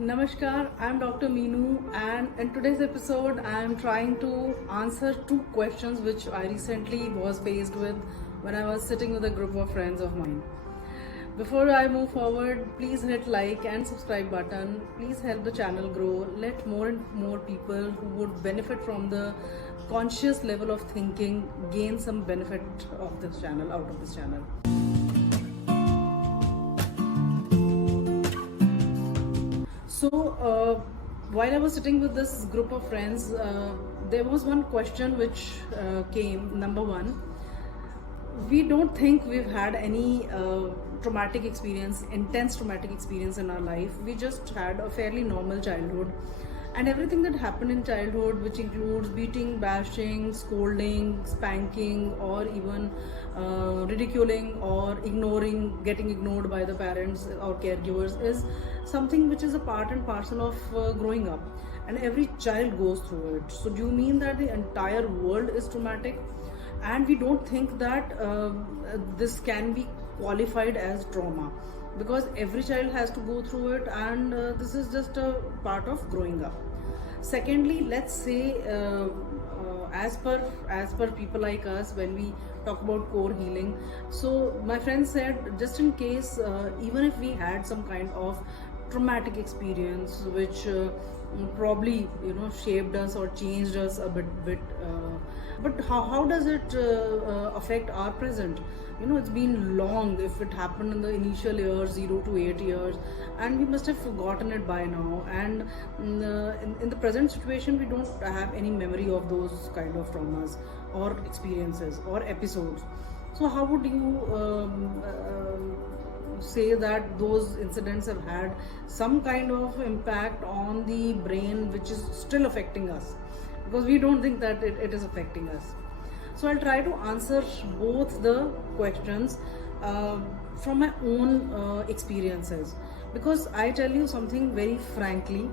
Namaskar, I'm Dr. Meenu, and in today's episode, I'm trying to answer two questions which I recently was faced with when I was sitting with a group of friends of mine. Before I move forward, please hit like and subscribe button. Please help the channel grow. Let more and more people who would benefit from the conscious level of thinking gain some benefit of this channel, out of this channel. So, while I was sitting with this group of friends, there was one question which came. Number one, we don't think we've had any traumatic experience, intense traumatic experience in our life. We just had a fairly normal childhood. And everything that happened in childhood, which includes beating, bashing, scolding, spanking, or even ridiculing or ignoring, getting ignored by the parents or caregivers, is something which is a part and parcel of growing up. And every child goes through it. So, do you mean that the entire world is traumatic? And we don't think that this can be qualified as trauma, because every child has to go through it, and this is just a part of growing up. Secondly, let's say as per people like us, when we talk about core healing, so my friend said, just in case, even if we had some kind of traumatic experience which probably shaped us or changed us a bit, but how does it affect our present? It's been long. If it happened in the initial years, 0 to 8 years, and we must have forgotten it by now, and in the present situation we don't have any memory of those kind of traumas or experiences or episodes. So how would you say that those incidents have had some kind of impact on the brain which is still affecting us, because we don't think that it is affecting us? So I'll try to answer both the questions from my own experiences, because I tell you something very frankly.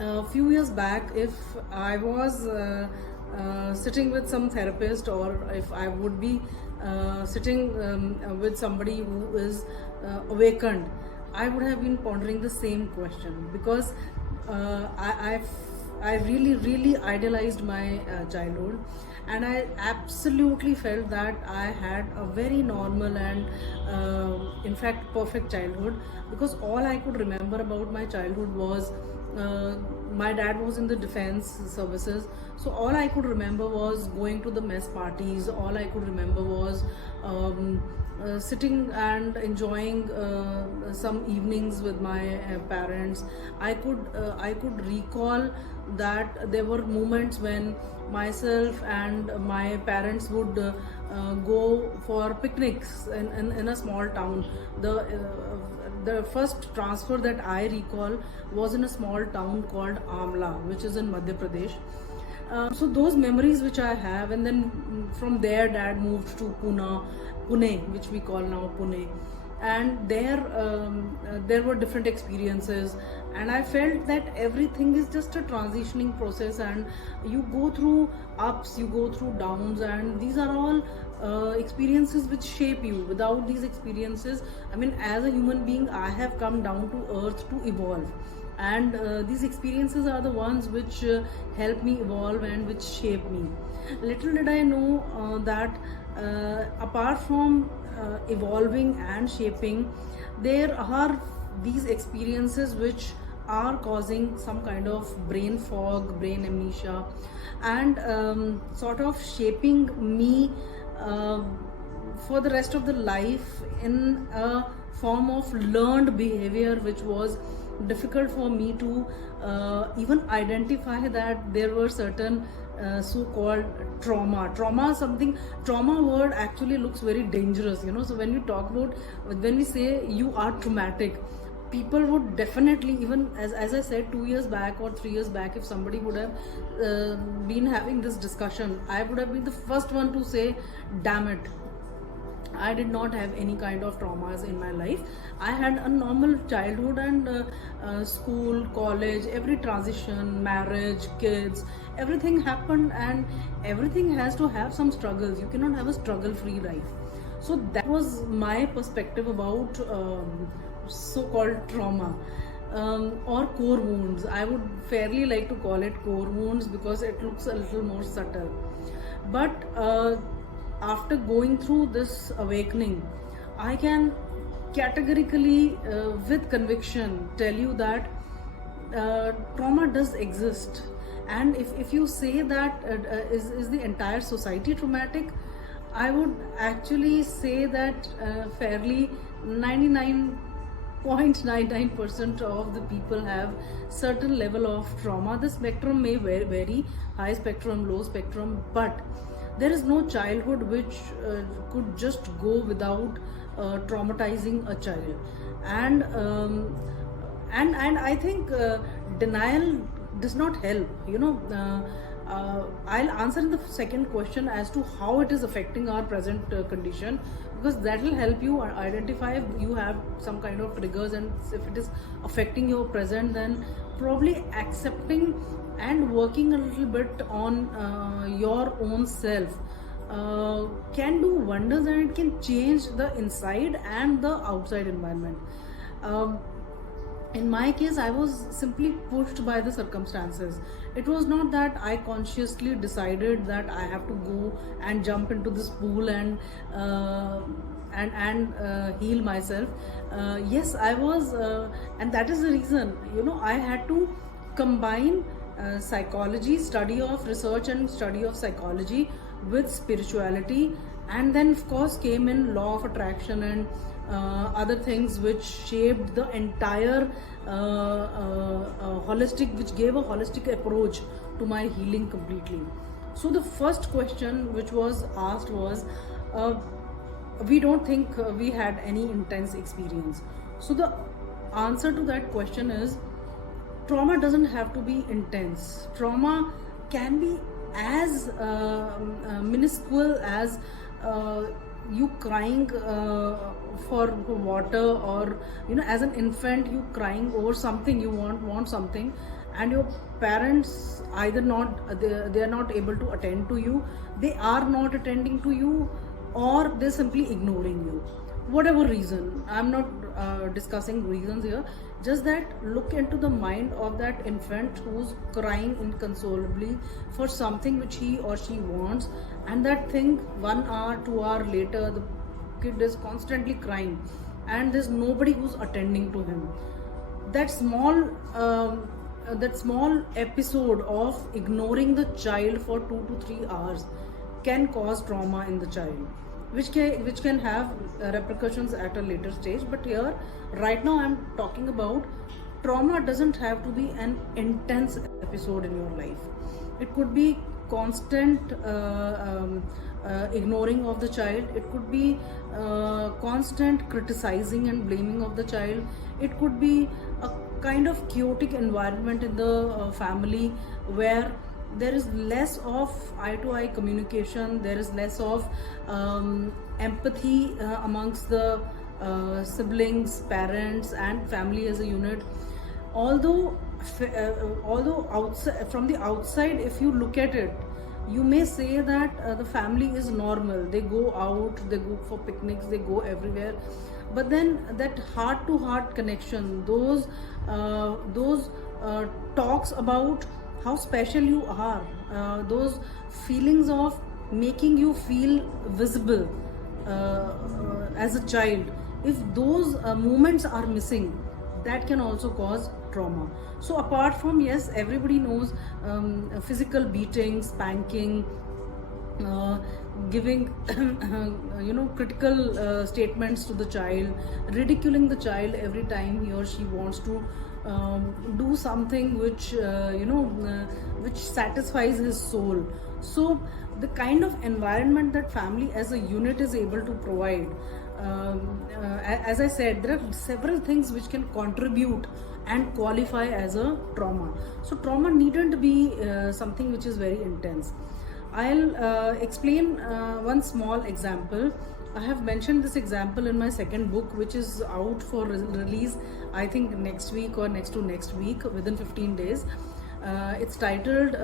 A few years back, if I was sitting with some therapist, or if I would be sitting with somebody who is awakened, I would have been pondering the same question, because I really idealized my childhood, and I absolutely felt that I had a very normal and in fact perfect childhood, because all I could remember about my childhood was my dad was in the defense services, so all I could remember was going to the mess parties. All I could remember was sitting and enjoying some evenings with my parents. I could recall that there were moments when myself and my parents would go for picnics in a small town. The first transfer that I recall was in a small town called Amla, which is in Madhya Pradesh. So those memories which I have, and then from there dad moved to Pune, which we call now Pune, and there were different experiences, and I felt that everything is just a transitioning process, and you go through ups, you go through downs, and these are all experiences which shape you. Without these experiences, I mean, as a human being, I have come down to earth to evolve, and these experiences are the ones which help me evolve and which shape me. Little did I know that apart from evolving and shaping, there are these experiences which are causing some kind of brain fog, brain amnesia, and sort of shaping me for the rest of the life in a form of learned behavior, which was difficult for me to even identify that there were certain so-called trauma word actually looks very dangerous, so when we say you are traumatic, people would definitely, even as I said 2 years back or 3 years back, if somebody would have been having this discussion, I would have been the first one to say, damn it, I did not have any kind of traumas in my life. I had a normal childhood, and school, college, every transition, marriage, kids, everything happened, and everything has to have some struggles. You cannot have a struggle-free life. So that was my perspective about so-called trauma. or core wounds. I would fairly like to call it core wounds because it looks a little more subtle. But after going through this awakening, I can categorically, with conviction, tell you that trauma does exist. And if you say that is the entire society traumatic, I would actually say that fairly 99.99% of the people have certain level of trauma. The spectrum may vary, high spectrum, low spectrum, but there is no childhood which could just go without traumatizing a child. And I think denial does not help. I'll answer in the second question as to how it is affecting our present condition, because that will help you identify if you have some kind of triggers, and if it is affecting your present, then probably accepting and working a little bit on your own self can do wonders, and it can change the inside and the outside environment. In my case, I was simply pushed by the circumstances. It was not that I consciously decided that I have to go and jump into this pool and heal myself. Yes, I was, and that is the reason. I had to combine psychology, study of research and study of psychology with spirituality, and then of course came in law of attraction and other things which shaped the entire holistic, which gave a holistic approach to my healing completely. So the first question which was asked was, we don't think we had any intense experience. So the answer to that question is, trauma doesn't have to be intense. Trauma can be as minuscule as you crying for water, or as an infant you crying over something, you want something, and your parents either they are not able to attend to you, they are not attending to you, or they're simply ignoring you. Whatever reason, I'm not discussing reasons here, just that look into the mind of that infant who's crying inconsolably for something which he or she wants, and that thing 1 hour 2 hour later, the kid is constantly crying and there's nobody who's attending to him. That small episode of ignoring the child for 2 to 3 hours can cause trauma in the child, which can have repercussions at a later stage. But here right now I'm talking about trauma doesn't have to be an intense episode in your life. It could be constant ignoring of the child. It could be constant criticizing and blaming of the child. It could be a kind of chaotic environment in the family where there is less of eye-to-eye communication, there is less of empathy amongst the siblings, parents and family as a unit. Although outside, from the outside, if you look at it, you may say that the family is normal. They go out, they go for picnics, they go everywhere. But then that heart-to-heart connection, those talks about how special you are, those feelings of making you feel visible as a child, if those moments are missing, that can also cause trauma. So apart from, yes, everybody knows physical beating, spanking, giving critical statements to the child, ridiculing the child every time he or she wants to do something which which satisfies his soul. So the kind of environment that family as a unit is able to provide, as I said, there are several things which can contribute and qualify as a trauma. So trauma needn't be something which is very intense. I'll explain one small example. I have mentioned this example in my second book, which is out for release, I think next week or next to next week, within 15 days. It's titled,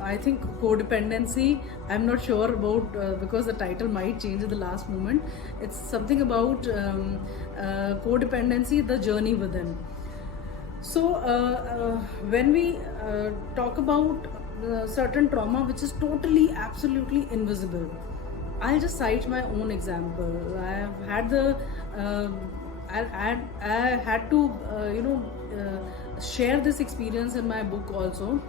I think, Codependency. I'm not sure about, because the title might change at the last moment. It's something about codependency, the journey within. So, when we talk about certain trauma which is totally, absolutely invisible, I'll just cite my own example. I have had the, I had to, share this experience in my book also.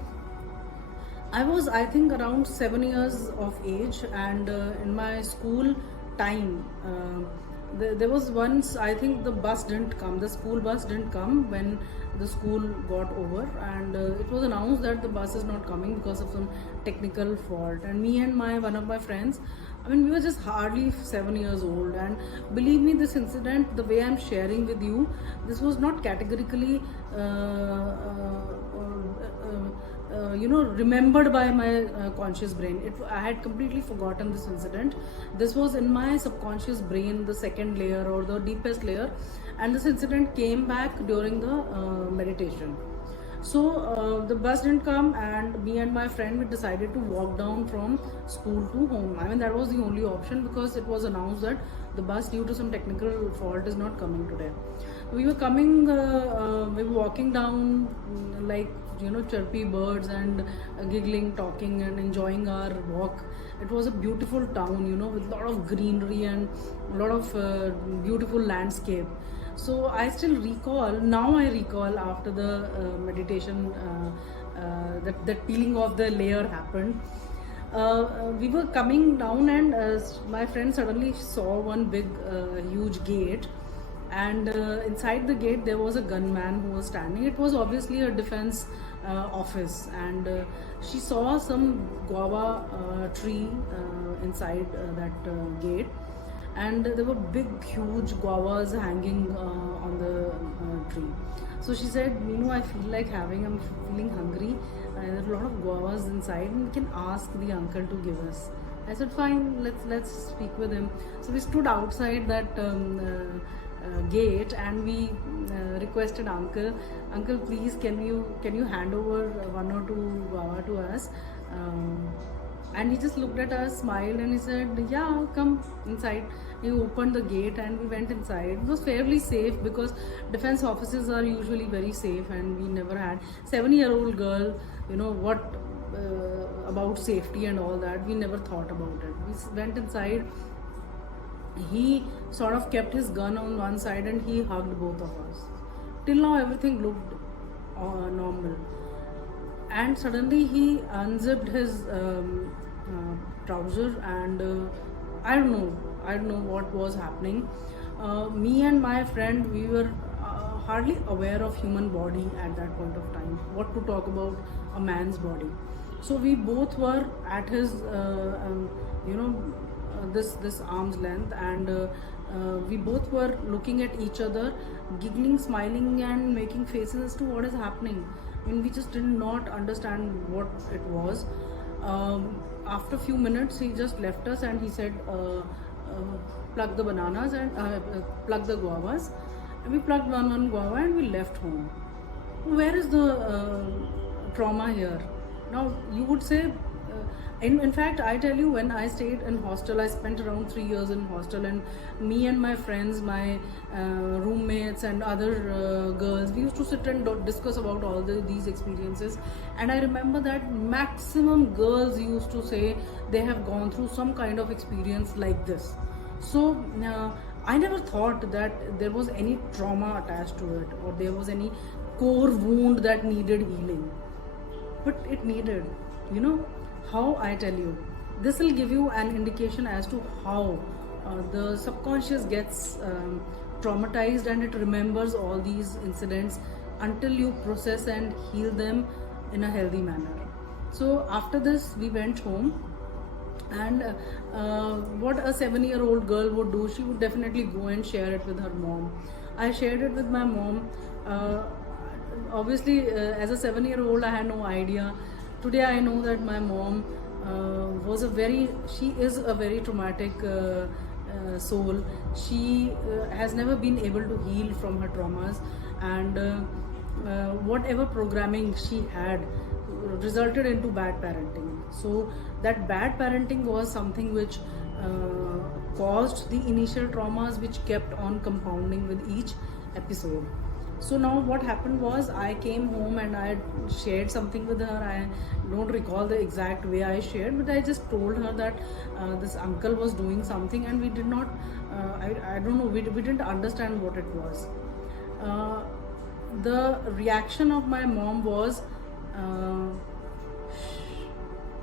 I was, I think, around 7 years of age, and in my school time, there was once, I think the bus didn't come, the school bus didn't come when the school got over, and it was announced that the bus is not coming because of some technical fault. And me and my one of my friends, I mean, we were just hardly 7 years old, and believe me, this incident, the way I'm sharing with you, this was not categorically. Remembered by my conscious brain. I had completely forgotten this incident. This was in my subconscious brain, the second layer or the deepest layer, and this incident came back during the meditation. So the bus didn't come, and me and my friend, we decided to walk down from school to home. I mean, that was the only option because it was announced that the bus, due to some technical fault, is not coming today. We were coming, we were walking down like, chirpy birds, and giggling, talking, and enjoying our walk. It was a beautiful town, with a lot of greenery and a lot of beautiful landscape. So I still recall, now I recall, after the meditation, that peeling of the layer happened. We were coming down, and my friend suddenly saw one big, huge gate, and inside the gate there was a gunman who was standing. It was obviously a defense office, and she saw some guava tree inside that gate, and there were big, huge guavas hanging on the tree. So she said, Meenu, I'm feeling hungry. There are a lot of guavas inside, and we can ask the uncle to give us. I said, fine, let's speak with him. So we stood outside that gate, and we requested uncle, please, can you hand over one or two guava to us? And he just looked at us, smiled, and he said, yeah, come inside. He opened the gate, and we went inside. It was fairly safe because defense offices are usually very safe, and we never had 7-year-old girl, what about safety and all that, we never thought about it. We went inside. He sort of kept his gun on one side, and he hugged both of us. Till now everything looked normal, and suddenly he unzipped his trouser, and I don't know what was happening. Me and my friend, we were hardly aware of human body at that point of time, what to talk about a man's body. So we both were at his this arm's length, and we both were looking at each other, giggling, smiling, and making faces as to what is happening. I mean, we just did not understand what it was. After a few minutes, he just left us, and he said, plug the bananas and plug the guavas. And we plugged one guava, and we left home. Where is the trauma here? Now, you would say, in fact, I tell you, when I stayed in hostel, I spent around 3 years in hostel, and me and my friends, my roommates and other girls, we used to sit and discuss about all these experiences. And I remember that maximum girls used to say they have gone through some kind of experience like this. So I never thought that there was any trauma attached to it, or there was any core wound that needed healing. But it needed, how, I tell you, this will give you an indication as to how the subconscious gets traumatized, and it remembers all these incidents until you process and heal them in a healthy manner. So after this, we went home, and what a 7-year-old girl would do, she would definitely go and share it with her mom. I shared it with my mom. Obviously, as a 7-year-old, I had no idea. Today I know that my mom she is a very traumatic soul. She has never been able to heal from her traumas, and whatever programming she had resulted into bad parenting. So that bad parenting was something which caused the initial traumas, which kept on compounding with each episode. So now what happened was, I came home and I shared something with her. I don't recall the exact way I shared, but I just told her that this uncle was doing something, and we did not, I don't know, we didn't understand what it was. The reaction of my mom was,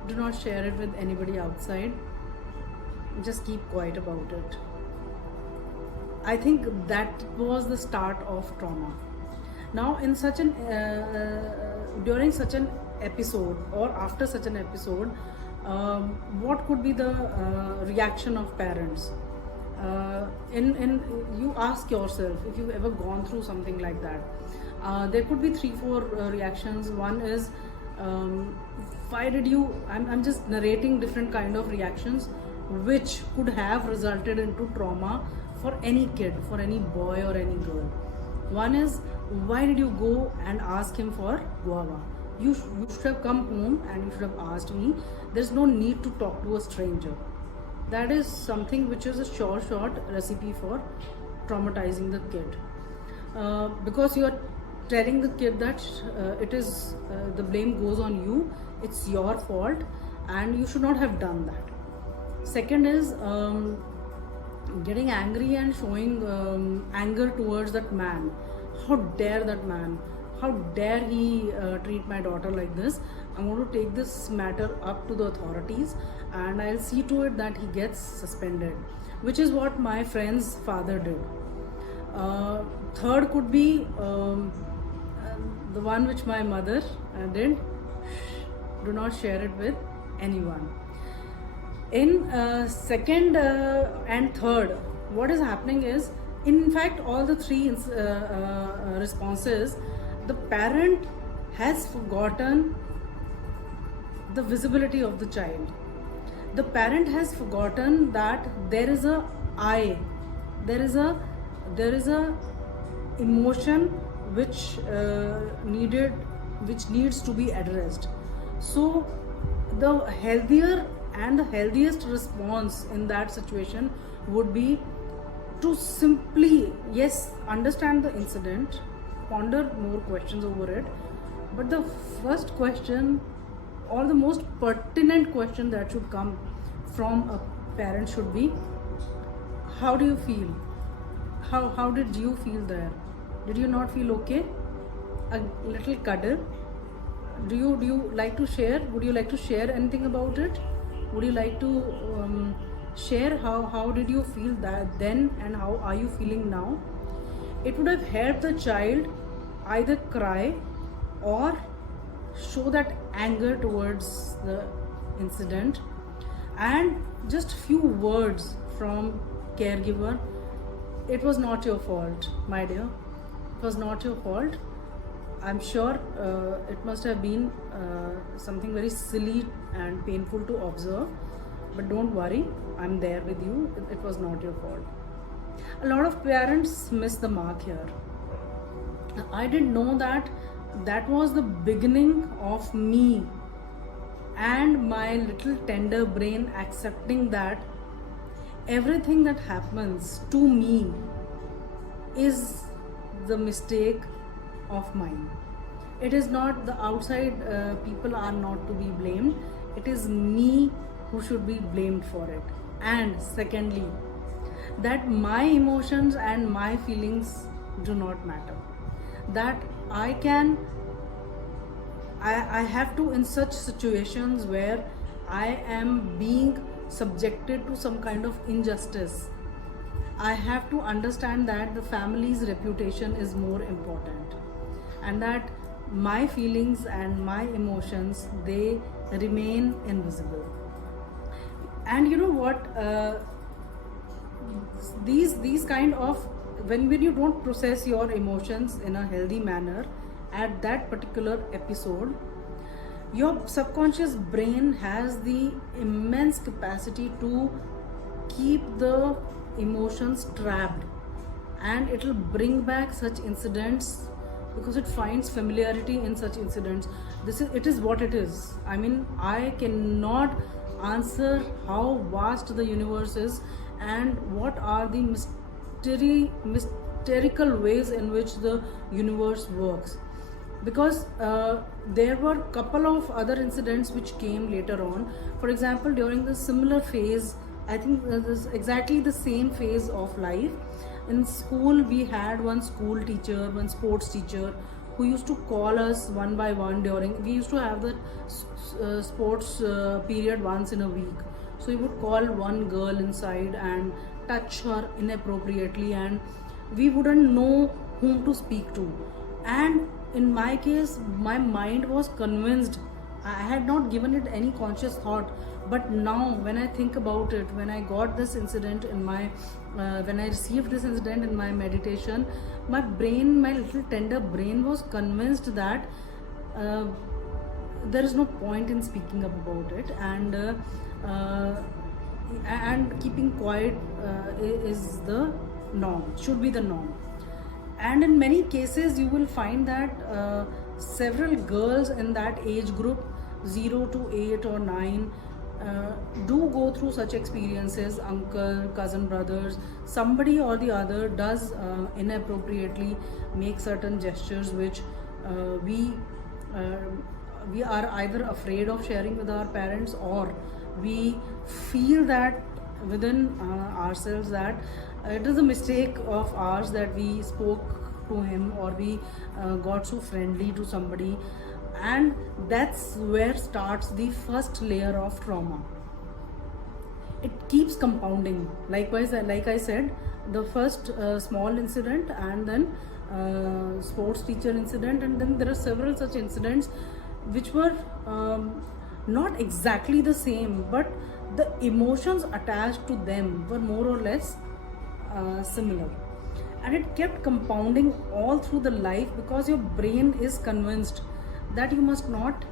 do not share it with anybody outside, just keep quiet about it. I think that was the start of trauma. Now, in such an during such an episode or after such an episode, what could be the reaction of parents? In you ask yourself if you've ever gone through something like that. There could be 3-4 reactions. One is, why did you? I'm just narrating different kind of reactions which could have resulted into trauma for any kid, for any boy or any girl. One is, why did you go and ask him for guava? You should have come home and you should have asked me. There's no need to talk to a stranger. That is something which is a short recipe for traumatizing the kid, because you are telling the kid that it is the blame goes on you, it's your fault, and you should not have done that. Second is getting angry and showing anger towards that man. How dare that man? How dare he treat my daughter like this? I'm going to take this matter up to the authorities and I'll see to it that he gets suspended, which is what my friend's father did. Third could be the one which my mother did. Do not share it with anyone. In second and third, what is happening is, in fact, all the three responses, the parent has forgotten the visibility of the child. The parent has forgotten that there is a I, there is a emotion which needs to be addressed. So the healthier and the healthiest response in that situation would be to simply, yes, understand the incident, ponder more questions over it, but the first question or the most pertinent question that should come from a parent should be, how do you feel? How did you feel there? Did you not feel okay? A little cuddle? Do you like to share? Would you like to share anything about it? Would you like to share how did you feel that then and how are you feeling now? It would have helped the child either cry or show that anger towards the incident, and just few words from caregiver. It was not your fault, my dear. It was not your fault. I'm sure it must have been something very silly and painful to observe, but don't worry, I'm there with you. It was not your fault. A lot of parents miss the mark here. I didn't know that was the beginning of me and my little tender brain accepting that everything that happens to me is the mistake of mine. It is not the outside people are not to be blamed. It is me who should be blamed for it. And secondly, that my emotions and my feelings do not matter. That I have to, in such situations where I am being subjected to some kind of injustice, I have to understand that the family's reputation is more important, and that my feelings and my emotions, they remain invisible. And you know what, these kind of, when you don't process your emotions in a healthy manner at that particular episode, your subconscious brain has the immense capacity to keep the emotions trapped, and it will bring back such incidents because it finds familiarity in such incidents. It is what it is. I mean, I cannot answer how vast the universe is and what are the hysterical ways in which the universe works. Because there were couple of other incidents which came later on. For example, during the similar phase, I think this is exactly the same phase of life. In school, we had one school teacher, one sports teacher, who used to call us one by one during. We used to have the sports period once in a week. So he would call one girl inside and touch her inappropriately, and we wouldn't know whom to speak to. And in my case, my mind was convinced. I had not given it any conscious thought, but now when I think about it, when I got this incident in my when I received this incident in my meditation, my brain, my little tender brain, was convinced that there is no point in speaking up about it, and keeping quiet is the norm, should be the norm. And in many cases, you will find that several girls in that age group, 0 to 8 or 9, do go through such experiences. Uncle, cousin, brothers, somebody or the other does inappropriately make certain gestures which we are either afraid of sharing with our parents, or we feel that within ourselves that it is a mistake of ours that we spoke to him, or we got so friendly to somebody. And that's where starts the first layer of trauma. It keeps compounding. Likewise, like I said, the first small incident, and then sports teacher incident, and then there are several such incidents which were not exactly the same, but the emotions attached to them were more or less similar. And it kept compounding all through the life, because your brain is convinced that you must not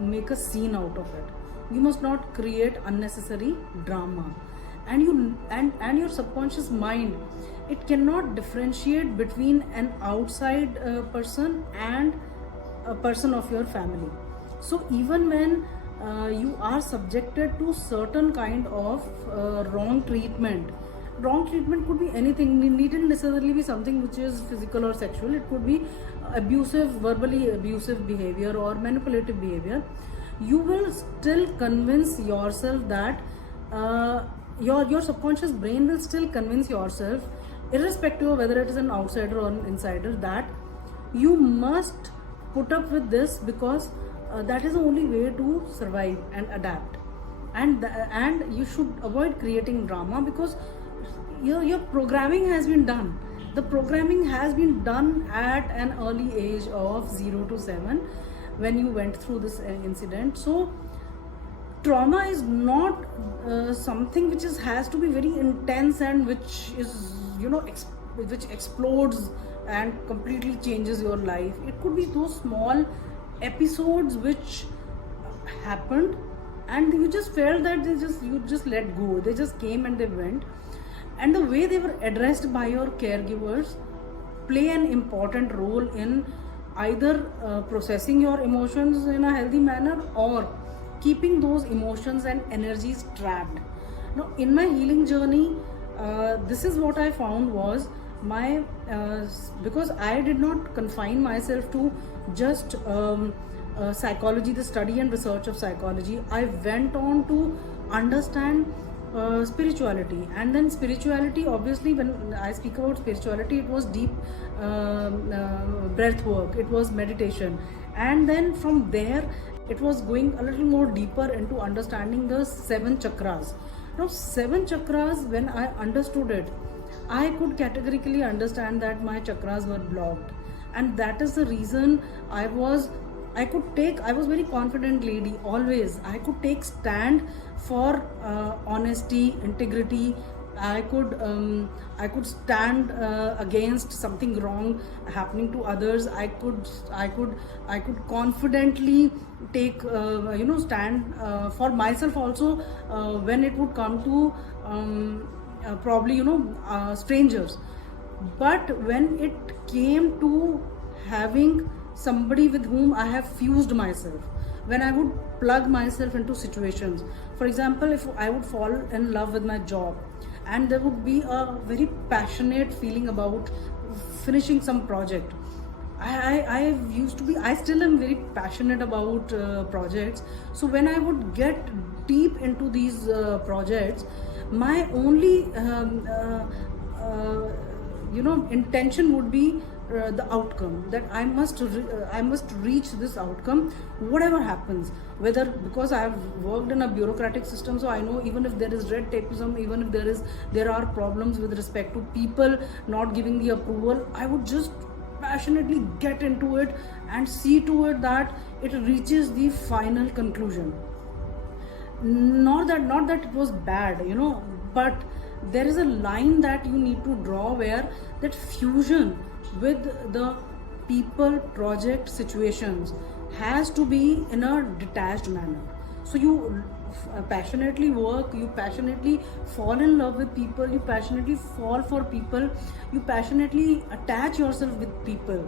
make a scene out of it, you must not create unnecessary drama. And your subconscious mind, it cannot differentiate between an outside person and a person of your family. So even when you are subjected to certain kind of wrong treatment could be anything. It needn't necessarily be something which is physical or sexual. It could be verbally abusive behavior or manipulative behavior. You will still convince yourself that your subconscious brain will still convince yourself, irrespective of whether it is an outsider or an insider, that you must put up with this, because that is the only way to survive and adapt. And you should avoid creating drama, because your programming has been done. The programming has been done at an early age of 0 to 7 when you went through this incident. So trauma is not something which has to be very intense, and which is which explodes and completely changes your life. It could be those small episodes which happened, and you just felt that you just let go. They just came and they went. And the way they were addressed by your caregivers play an important role in either processing your emotions in a healthy manner, or keeping those emotions and energies trapped. Now, in my healing journey, this is what I found was because I did not confine myself to just psychology, the study and research of psychology. I went on to understand spirituality. And then spirituality, obviously, when I speak about spirituality, it was deep breath work, it was meditation, and then from there it was going a little more deeper into understanding the 7 chakras. Now 7 chakras, when I understood it, I could categorically understand that my chakras were blocked, and that is the reason I was very confident lady always. I could take stand for honesty, integrity. I could stand against something wrong happening to others. I could confidently take stand for myself also when it would come to probably strangers. But when it came to having somebody with whom I have fused myself, when I would plug myself into situations. For example, if I would fall in love with my job, and there would be a very passionate feeling about finishing some project. I used to be, I still am very passionate about projects. So when I would get deep into these projects, my only intention would be the outcome, that I must reach this outcome whatever happens, whether, because I have worked in a bureaucratic system, so I know even if there is red tapeism, even if there are problems with respect to people not giving the approval, I would just passionately get into it and see to it that it reaches the final conclusion. Not that it was bad, but there is a line that you need to draw, where that fusion with the people project situations has to be in a detached manner. So you passionately work, you passionately fall in love with people, you passionately fall for people, you passionately attach yourself with people,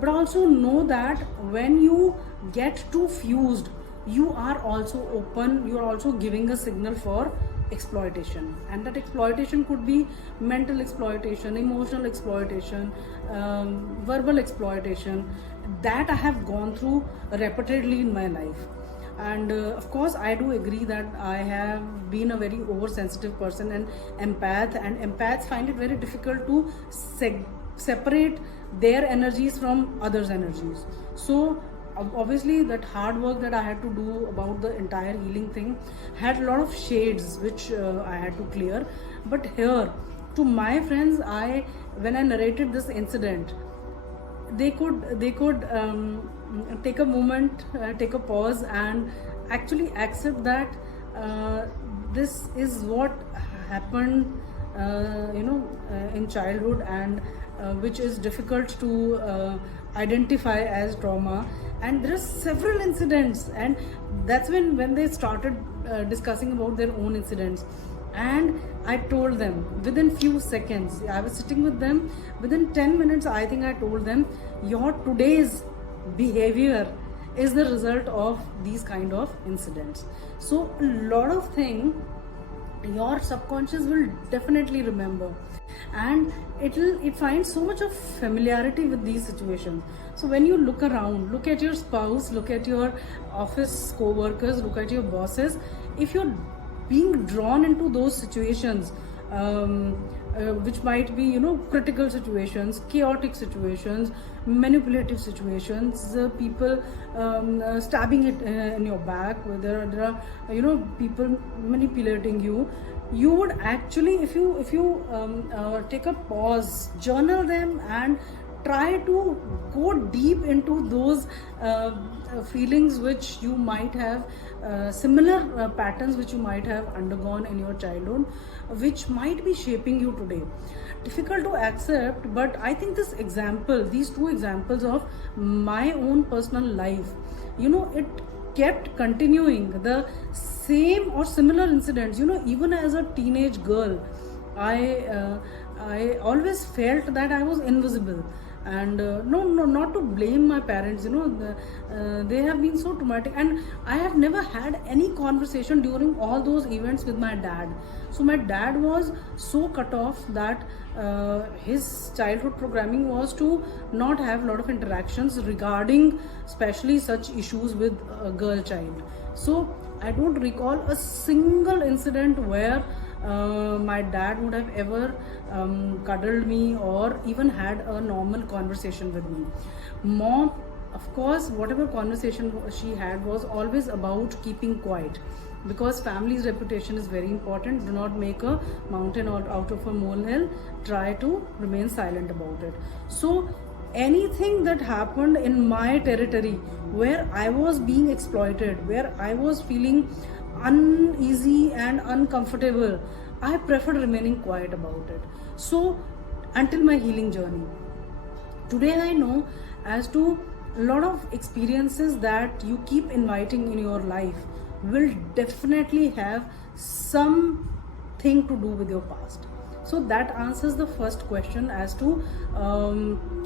but also know that when you get too fused, you are also open, you are also giving a signal for exploitation. And that exploitation could be mental exploitation, emotional exploitation, verbal exploitation, that I have gone through repeatedly in my life. And of course I do agree that I have been a very oversensitive person and empaths find it very difficult to separate their energies from others' energies. So obviously that hard work that I had to do about the entire healing thing had a lot of shades which I had to clear. But here, to my friends, when I narrated this incident, they could take a moment, take a pause, and actually accept that this is what happened in childhood, and which is difficult to identify as trauma. And there are several incidents, and that's when they started discussing about their own incidents. And I told them within few seconds, I was sitting with them, within 10 minutes I think I told them, your today's behavior is the result of these kind of incidents. So a lot of things your subconscious will definitely remember, and it finds so much of familiarity with these situations. So when you look around, look at your spouse, look at your office co-workers, look at your bosses, if you're being drawn into those situations, which might be critical situations, chaotic situations, manipulative situations, people stabbing it in your back, there are people manipulating you, you would actually, if you take a pause, journal them, and try to go deep into those feelings which you might have, similar patterns which you might have undergone in your childhood, which might be shaping you today. Difficult to accept, but I think these two examples of my own personal life, it kept continuing, the same or similar incidents. Even as a teenage girl, I always felt that I was invisible. And no, not to blame my parents, they have been so traumatic, and I have never had any conversation during all those events with my dad. So my dad was so cut off that his childhood programming was to not have a lot of interactions regarding especially such issues with a girl child. So I don't recall a single incident where my dad would have ever cuddled me or even had a normal conversation with me. Mom, of course, whatever conversation she had was always about keeping quiet, because family's reputation is very important. Do not make a mountain out of a molehill. Try to remain silent about it. So anything that happened in my territory where I was being exploited, where I was feeling uneasy and uncomfortable, I preferred remaining quiet about it. So until my healing journey, today I know as to a lot of experiences that you keep inviting in your life will definitely have something to do with your past. So that answers the first question as to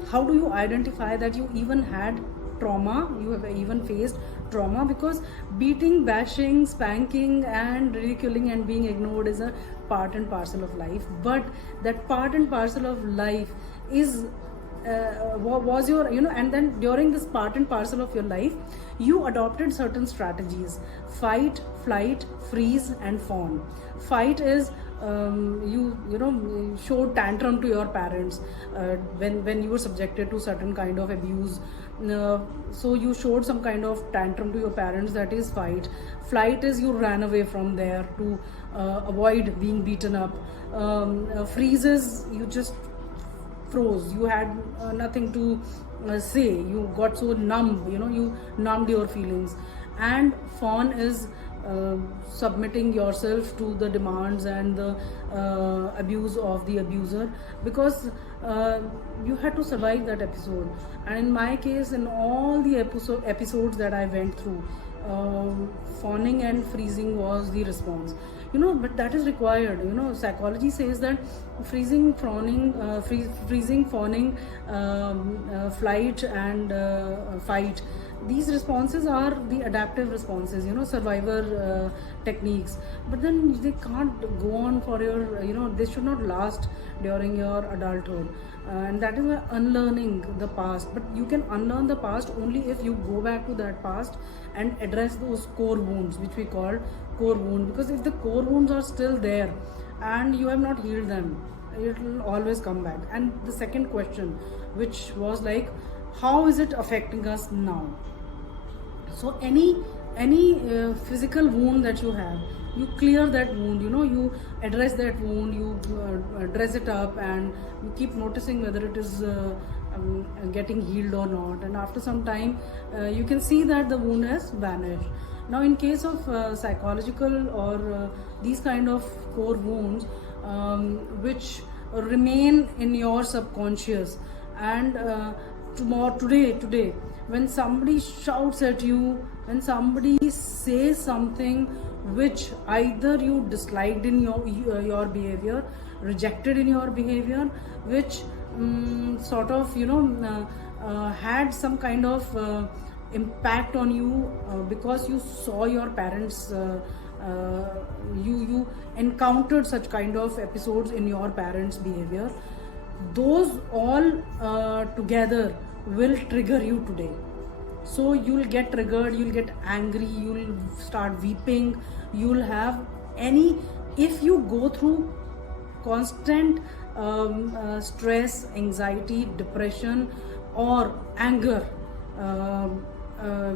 how do you identify that you even had trauma, you have even faced trauma, because beating, bashing, spanking and ridiculing and being ignored is a part and parcel of life. But that part and parcel of life is was your, and then during this part and parcel of your life, you adopted certain strategies: fight, flight, freeze and fawn. Fight is you showed tantrum to your parents when you were subjected to certain kind of abuse. So you showed some kind of tantrum to your parents, that is fight. Flight is you ran away from there to avoid being beaten up. Freeze is you just froze, you had nothing to say, you got so numb, you numbed your feelings. And fawn is submitting yourself to the demands and the abuse of the abuser, because you had to survive that episode. And in my case, in all the episodes that I went through, fawning and freezing was the response. But that is required. Psychology says that freezing, fawning, flight and fight, these responses are the adaptive responses, survivor techniques. But then they can't go on for your, they should not last during your adulthood. And that is why unlearning the past. But you can unlearn the past only if you go back to that past and address those core wounds, which we call core wound. Because if the core wounds are still there and you have not healed them, it will always come back. And the second question, which was like, how is it affecting us now? So any physical wound that you have, you clear that wound, you address that wound, you dress it up, and you keep noticing whether it is getting healed or not. And after some time, you can see that the wound has vanished. Now, in case of psychological or these kind of core wounds, which remain in your subconscious, and today, when somebody shouts at you, when somebody says something which either you disliked in your behavior, rejected in your behavior, which sort of had some kind of impact on you, because you saw your parents, you encountered such kind of episodes in your parents' behavior, those all together will trigger you today. So you'll get triggered, you'll get angry, you'll start weeping, you'll have if you go through constant stress, anxiety, depression or anger,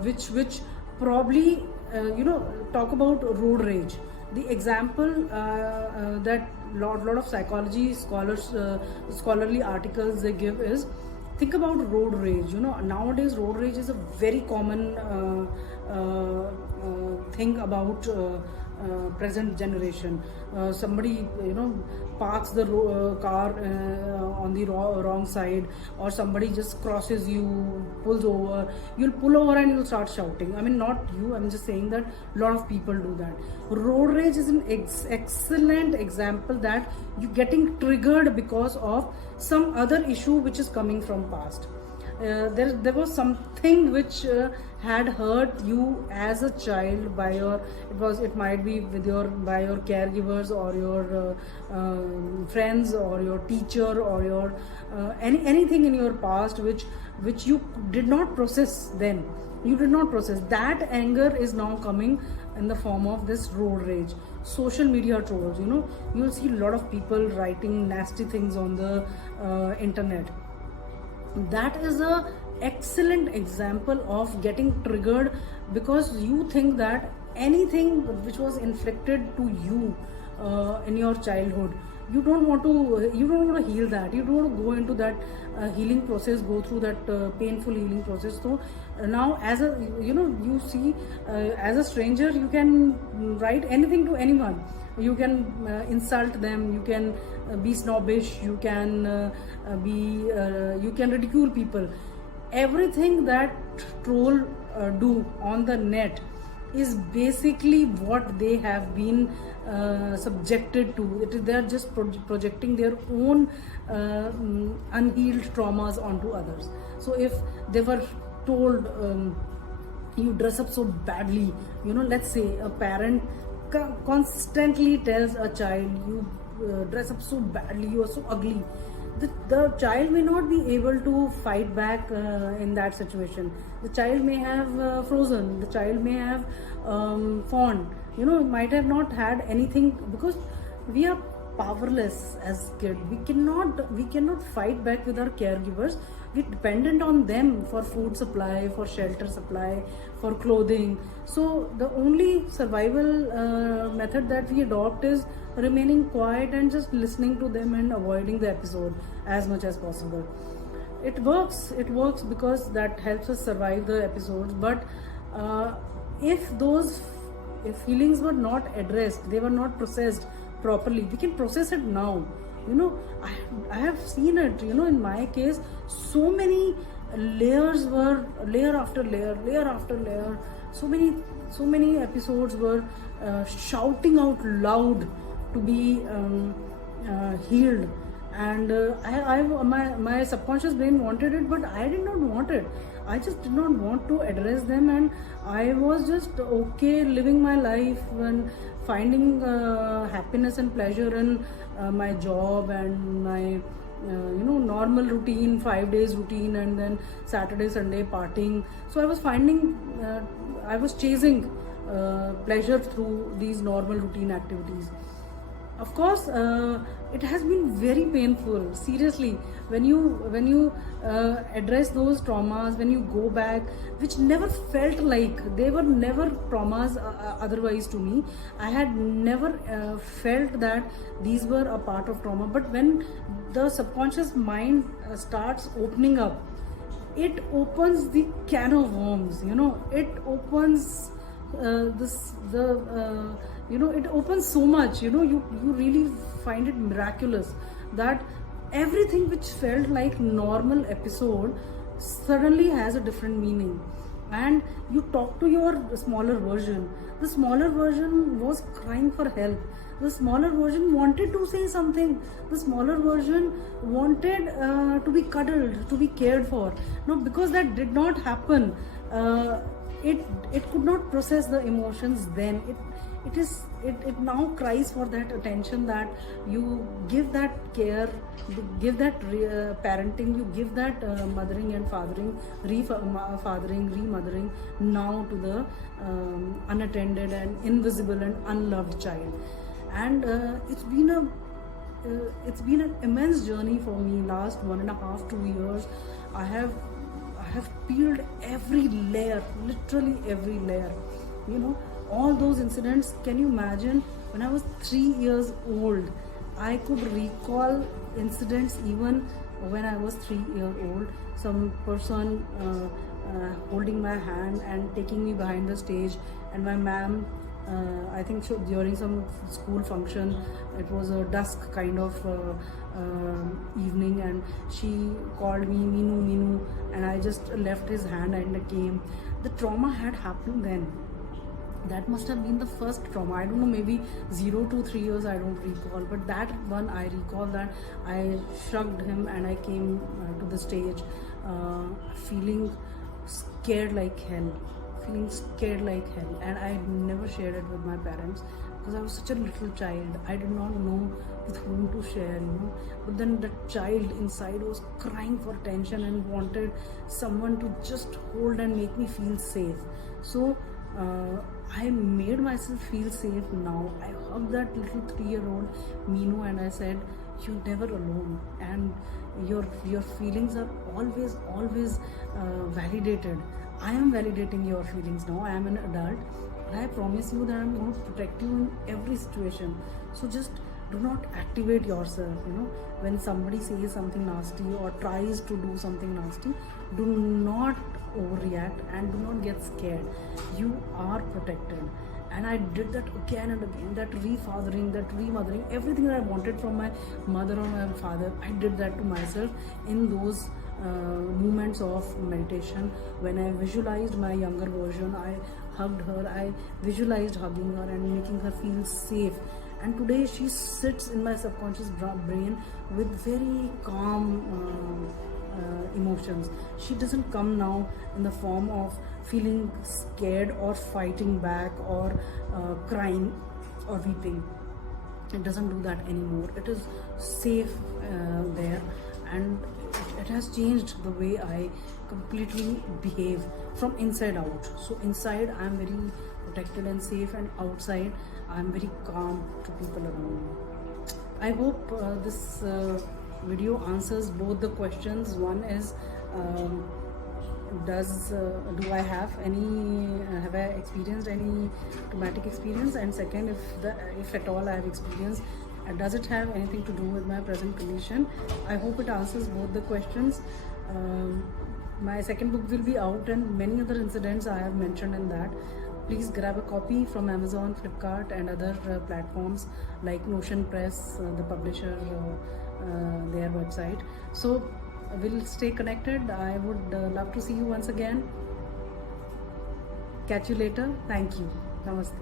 which probably talk about road rage. The example that lot of psychology scholarly articles they give is, think about road rage. Nowadays road rage is a very common thing about present generation. Somebody parks the car on the wrong side, or somebody just crosses you, pulls over, you'll pull over and you'll start shouting. I mean, not you, I'm just saying that a lot of people do that. Road rage is an excellent example that you're getting triggered because of some other issue which is coming from past. There was something which had hurt you as a child by it might be by your caregivers or your friends or your teacher or your anything in your past which you did not process then. You did not process. That anger is now coming in the form of this road rage. Social media trolls, you'll see a lot of people writing nasty things on the internet. That is a excellent example of getting triggered because you think that anything which was inflicted to you in your childhood, you don't want to heal that. You don't want to go into that healing process, go through that painful healing process. So now, as a you see, as a stranger, you can write anything to anyone. You can insult them, you can be snobbish, you can you can ridicule people. Everything that troll do on the net is basically what they have been subjected to. They are just projecting their own unhealed traumas onto others. So if they were told, you dress up so badly. Let's say a parent constantly tells a child, you dress up so badly, you are so ugly. The child may not be able to fight back in that situation. The child may have frozen, the child may have fawned, might have not had anything, because we are powerless as kids. We cannot fight back with our caregivers. We're dependent on them for food supply, for shelter supply, for clothing. So the only survival method that we adopt is remaining quiet and just listening to them and avoiding the episode as much as possible. It works because that helps us survive the episodes. But if feelings were not addressed, they were not processed properly, we can process it now. I have seen it, in my case, so many layers were, layer after layer, so many episodes were shouting out loud to be healed. And my subconscious brain wanted it, but I did not want it. I just did not want to address them, and I was just okay living my life and finding happiness and pleasure in my job and my normal routine, 5 days routine, and then Saturday Sunday partying. So I was chasing pleasure through these normal routine activities. Of course, it has been very painful, seriously, when you address those traumas, when you go back, which never felt like, they were never traumas otherwise to me. I had never felt that these were a part of trauma. But when the subconscious mind starts opening up, it opens the can of worms. It opens it opens so much. You really find it miraculous that everything which felt like normal episode suddenly has a different meaning. And you talk to your smaller version. The smaller version was crying for help. The smaller version wanted to say something. The smaller version wanted to be cuddled, to be cared for. Now, because that did not happen, it could not process the emotions then. It now cries for that attention, that you give that care, give that parenting, you give that mothering and fathering, remothering now to the unattended and invisible and unloved child. And it's been an immense journey for me. Last 1.5 2 years, I have peeled every layer, literally every layer. All those incidents. Can you imagine, when I was 3 years old, I could recall incidents even when I was 3 years old. Some person holding my hand and taking me behind the stage, and my ma'am, I think so, during some school function, it was a dusk kind of evening, and she called me Meenu, and I just left his hand and I came. The trauma had happened then. That must have been the first trauma. I don't know, maybe 0 to 3 years, I don't recall. But that one, I recall that I shrugged him and I came to the stage feeling scared like hell. And I never shared it with my parents because I was such a little child. I did not know with whom to share, But then the child inside was crying for attention and wanted someone to just hold and make me feel safe. So I made myself feel safe now. I hugged that little 3-year-old Meenu and I said, "You're never alone, and your feelings are always validated. I am validating your feelings now. I am an adult, and I promise you that I'm going to protect you in every situation. So just do not activate yourself. When somebody says something nasty or tries to do something nasty, do not overreact and do not get scared. You are protected." And I did that again and again, that refathering, that remothering, everything that I wanted from my mother or my father, I did that to myself in those moments of meditation. When I visualized my younger version, I hugged her, I visualized hugging her and making her feel safe. And today she sits in my subconscious brain with very calm emotions. She doesn't come now in the form of feeling scared or fighting back or crying or weeping. It doesn't do that anymore. It is safe there, and it has changed the way I completely behave from inside out. So inside I am very protected and safe, and outside I am very calm to people around me. I hope this video answers both the questions. One is, do I have I experienced any traumatic experience, and second, if at all I have experienced, does it have anything to do with my present condition? I hope it answers both the questions. My second book will be out, and many other incidents I have mentioned in that. Please grab a copy from Amazon, Flipkart and other platforms like Notion Press, the publisher, their website. So we'll stay connected. I would love to see you once again. Catch you later. Thank you. Namaste.